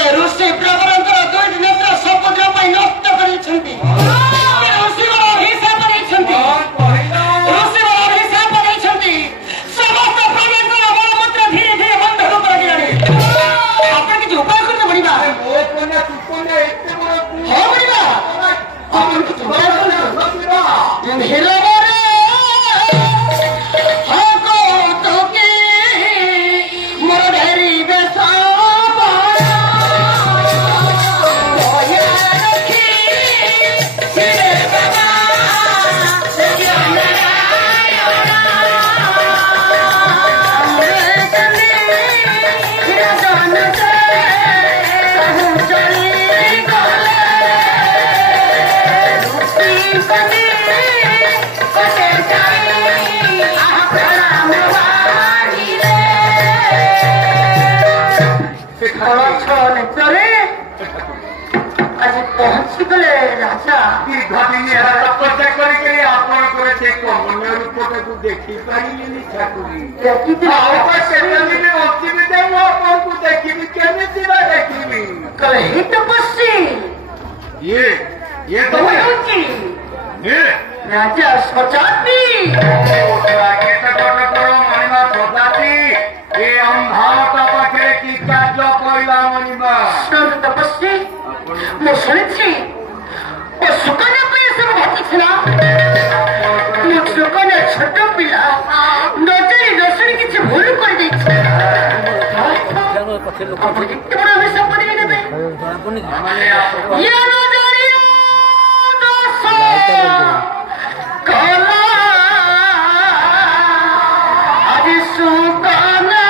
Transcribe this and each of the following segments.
ସେ ଋଷି ପ୍ରବରଙ୍କର ଦୁଇଟି ନେତ୍ର ସବୁଦିନ ପାଇଁ ନଷ୍ଟ କରିଛନ୍ତି। ଋଷିବର ଅଭିଶାପ ଦେଇଛନ୍ତି। ଋଷିବର ଅଭିଶାପ ଦେଇଛନ୍ତି। ସମସ୍ତ ପ୍ରାଣୀଙ୍କର ମଳମୂତ୍ର ଧୀରେ ଧୀରେ ବନ୍ଧ କରାଯିଲାଣି। ଆପଣ କିଛି ଉପାୟ କରିତେ ପଡ଼ିବା। ହଁ ପଡ଼ିବା। ଆପଣ କିଛି ଉପାୟ କରନ୍ତୁ। ପହଞ୍ଚିଗଲେ ରାଜା ତପସ୍ୟା କରିକି ଆପଣଙ୍କର ସେ କମନୀୟ ରୂପଟାକୁ ଦେଖିପାରିଲିନି ଠାକୁରୀ। ଅସୁବିଧା ମୁଁ ଆପଣଙ୍କୁ ଦେଖିବି କେମିତି ବା ଦେଖିବି? କହି ତପସ୍ୱୀ ଇଏ ତ ହେଉଛି ରାଜା ସଜାତି। ମଣିମା ସଜାତି ଏ ଅନ୍ଧାରତା ପାଖରେ କି କାର୍ଯ୍ୟ କରିଲା ମଣିମା? ତପସ୍ୱୀ ମୁଁ ଶୁଣିଛି ସୁକନ୍ୟା ପାଇଁ ଏସବୁ ଘଟିଥିଲା। ମୁଁ ସୁକନ୍ୟା ଛୋଟ ପିଲା ନଜରି ଦଶରେ କିଛି ଭୁଲ କରିଦେଇଛି। ଆପଣ ଏତେ ବଡ଼ ଅଭିଶାପ ଦେଇନେବେ? ଆଜି ସୁକନ୍ୟା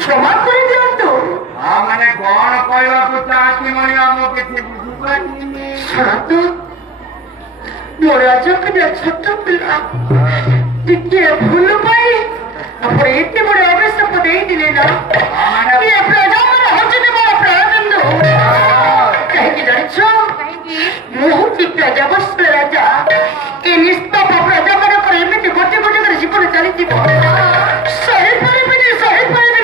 क्षमा कर दियंतु। मैंने कौन कहवाकू चाहती मणि आम किसी बुझिपारिनी। शरतु मोर राजकन्या छोट पिला टिके भूल पाई आपण एते बड़े अभिशाप देई दिले ना। ये प्रजा मन हजने मोर प्राणबंधु कहि कि जानिछो मोहती प्रजा बस्त्र राजा ए निष्पाप प्रजा मन पर एमिति गोटे गोटे कर जीवन चली जीव सही परिबे सही परिबे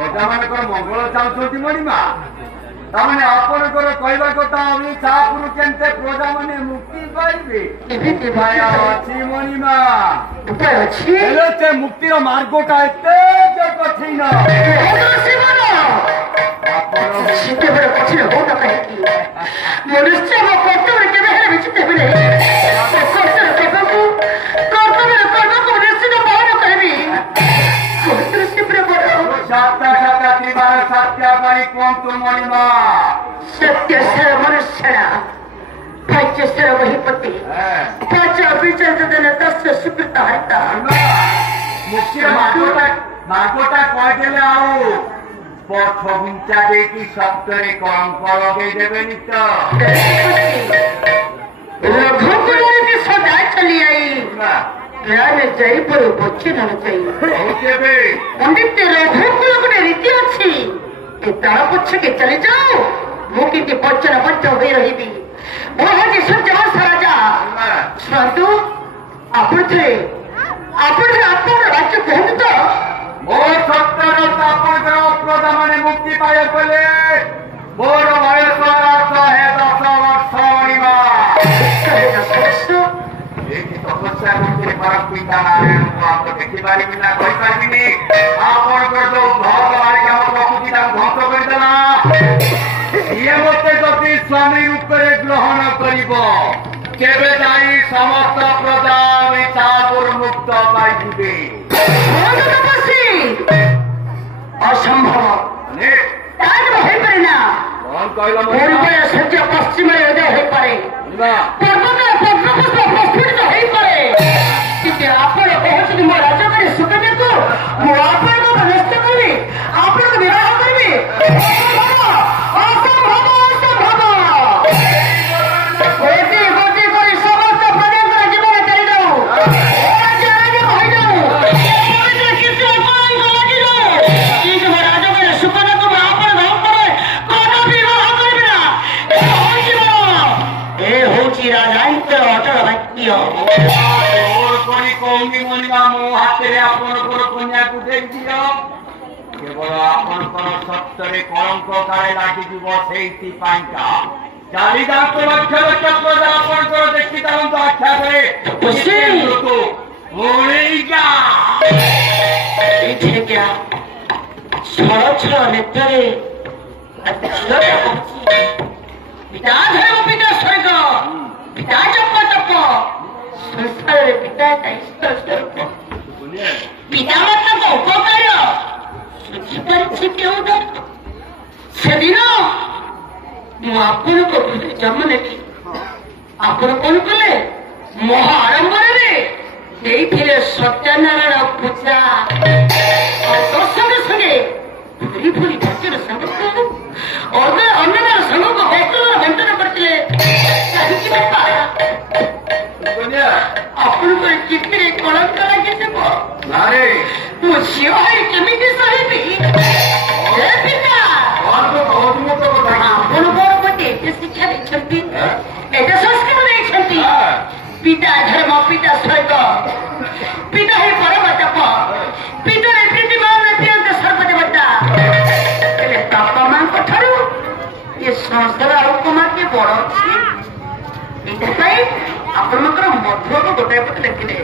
रजा मानकर मंगल चाहती मणिमा ताने आपणकर कहवा कथा अभिशापरू केमते प्रजा मैंने मुक्ति पाइबे अच्छी मणिमा से मुक्तिर मार्गटा एते कठिन कठिन हो मनुष्य कर्तव्य केवे विचित हेबे सत्यस्तर मनुष्य भाग्यस्तर वही पति पांच विचल दस सुकृत हरता मुख्य मार्गटा कहदेले आओ पथ घुंचा देकी शब्दरे कंक लगे देबेनि तो रघुकुल सदा चली आई ज्ञान जाई पर बच्चे न चाहिए पंडित रघुकुल गोटे रीति अच्छी तार पक्ष के चले जाओ मुझे बच्चन बच्च हो रही ବହୁତ ସୂର୍ଯ୍ୟବଂଶ ରାଜା ଶୁଣନ୍ତୁ ଆପଣ ଥରେ ଆପଣ ରାଜ୍ୟ କୁହନ୍ତୁ ତ ମୋ ସତ୍ୟର ଆପଣଙ୍କର ପ୍ରଜା ମାନେ ମୁକ୍ତି ପାଇବାକୁ ଗଲେ ମୋର ବୟସ 110 ବର୍ଷ ଏଇଠି ତପସ୍ୟା କରୁଥିଲେ ପର ପିତା ନାରାୟଣଙ୍କୁ ଆପଣ ଦେଖିପାରିବି ନା କହିପାରିବିନି ଆପଣଙ୍କର ଯୋଉ ଭୋଗ ମାଳିକା ମୋ ପ୍ରକୃତି ତାକୁ ଧ୍ୱଂସ କରିଦେଲା ଇଏ ମୋତେ ଯଦି ସ୍ୱାମୀ ରୂପରେ ଗ୍ରହଣ କରିବ କେବେ ଯାଇ ସମସ୍ତ ପ୍ରଜା ମିତାପୁର ମୁକ୍ତ ପାଇଯିବେ ଅସମ୍ଭବ ହେଇପାରେ ନା କଣ କହିଲ ପୂର୍ବରେ ସୂର୍ଯ୍ୟ ପଶ୍ଚିମରେ ଉଦୟ ହେଇପାରେ ପ୍ରସ୍ଫୁଟିତ ହେଇପାରେ କିନ୍ତୁ ଆପଣ କହୁଛନ୍ତି ମୋ ରାଜଗାଡ଼ି ସୁକନ୍ୟାକୁ ମୁଁ ଆପଣଙ୍କ ନଷ୍ଟ କରିବି ଆପଣଙ୍କୁ ବିବାହ କରିବି ଗୋଟି କରି ସମସ୍ତ ପ୍ରଜାଙ୍କର ଜୀବନ ଚାଲିଯାଉ କିନ୍ତୁ ମୋ ରାଜଗାଡ଼ି ସୁକନ୍ୟାକୁ ମୁଁ ଆପଣ ବିବାହ କରିବି ନା ଏ ହଉଛି ରାଜାଙ୍କର ଅଟଳ ବାକ୍ୟ ମୋ ହାତରେ ଆପଣଙ୍କର କନ୍ୟାକୁ ଦେଇଦିଅ କେବଳ ଆପଣଙ୍କର ସତ୍ୟରେ କଳଙ୍କ କାଳେ ଲାଗିଯିବ ସେଇଥିପାଇଁକା ଚାଲିଯାଆନ୍ତୁ ଲକ୍ଷ ଲକ୍ଷ ପ୍ରଜା ଆପଣଙ୍କର ଦେଖି ଚାଲନ୍ତୁ ଆଖ୍ୟା କରେ ଛଳ ଛଳ ନେତ୍ରରେ ପିତା ଧର୍ମ ପିତା ସ୍ୱର୍ଗ ପିତା ଜପ ଜପ ସଂସାରରେ ପିତା ପିତାମାତାଙ୍କ ଉପକାର ବୁଝିପାରିଛି କେଉଁ ସେଦିନ ମୁଁ ଆପଣଙ୍କ ଗୃହରେ ଜନ୍ମ ନେଲି ଆପଣ କଣ କଲେ ମହା ଆଡମ୍ବରରେ ଦେଇଥିଲେ ସତ୍ୟନାରାୟଣ ପୂଜା ସଙ୍ଗେ ସଙ୍ଗେ ଭୁରି ଭୁରି ଭକ୍ତର ସାଙ୍ଗକୁ ଅନ୍ୟର ସାଙ୍ଗକୁ ବସ୍ତ୍ରର ବଣ୍ଟନ କରିଥିଲେ ଆପଣଙ୍କର ଚିଠିରେ କଳଙ୍କ ଲାଗିଯିବ ମୁଁ ଝିଅ ହୋଇ କେମିତି ସହିବି ଆପଣ ମୋର ମତେ ଏତେ ଶିକ୍ଷା ଦେଇଛନ୍ତି ଏତେ ସଂସ୍କାର ଦେଇଛନ୍ତି ପିତା ଧର୍ମ ପିତା ସ୍ୱର୍ଗ ପିତା ହିଁ ପରମ ତପ ପିତାରେ ପ୍ରୀତିମାନ ଅତ୍ୟନ୍ତ ସର୍ବଦେବତା ହେଲେ ବାପା ମାଙ୍କ ଠାରୁ ଏ ସଂସାର ଆଉ କମାକେ ବଡ ଅଛି ଏଇଥିପାଇଁ ଆପଣଙ୍କର ମଧୁରକୁ ଗୋଟାଏ ପଟେ ଲେଖିଲେ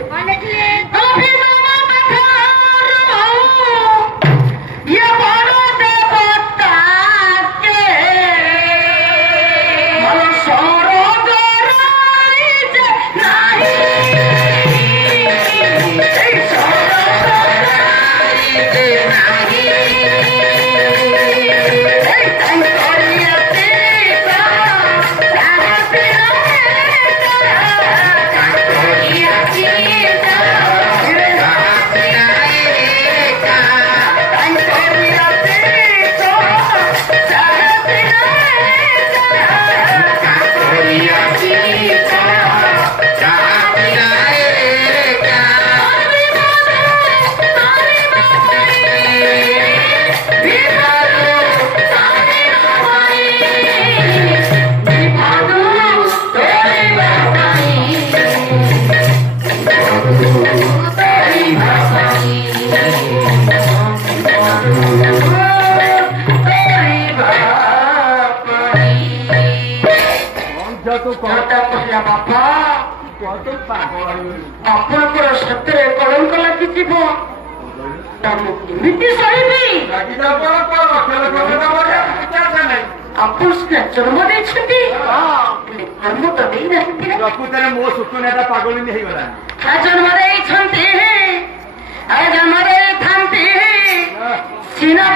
ଆପଣଙ୍କର ସତରେ କଳଙ୍କ ଲାଗିଯିବ ମୁଁ କେମିତି ସହିବି ଆପଣ ସିନା ଜନ୍ମ ଦେଇଛନ୍ତି ଜନ୍ମ ତ ଦେଇନାହାନ୍ତି ମୋ ସୁକୁନାଟା ପାଗଳିନୀ ହେଇଗଲା ଜନ୍ମ ଦେଇଛନ୍ତି ଜନ୍ମ ଦେଇଥାନ୍ତି ସିନା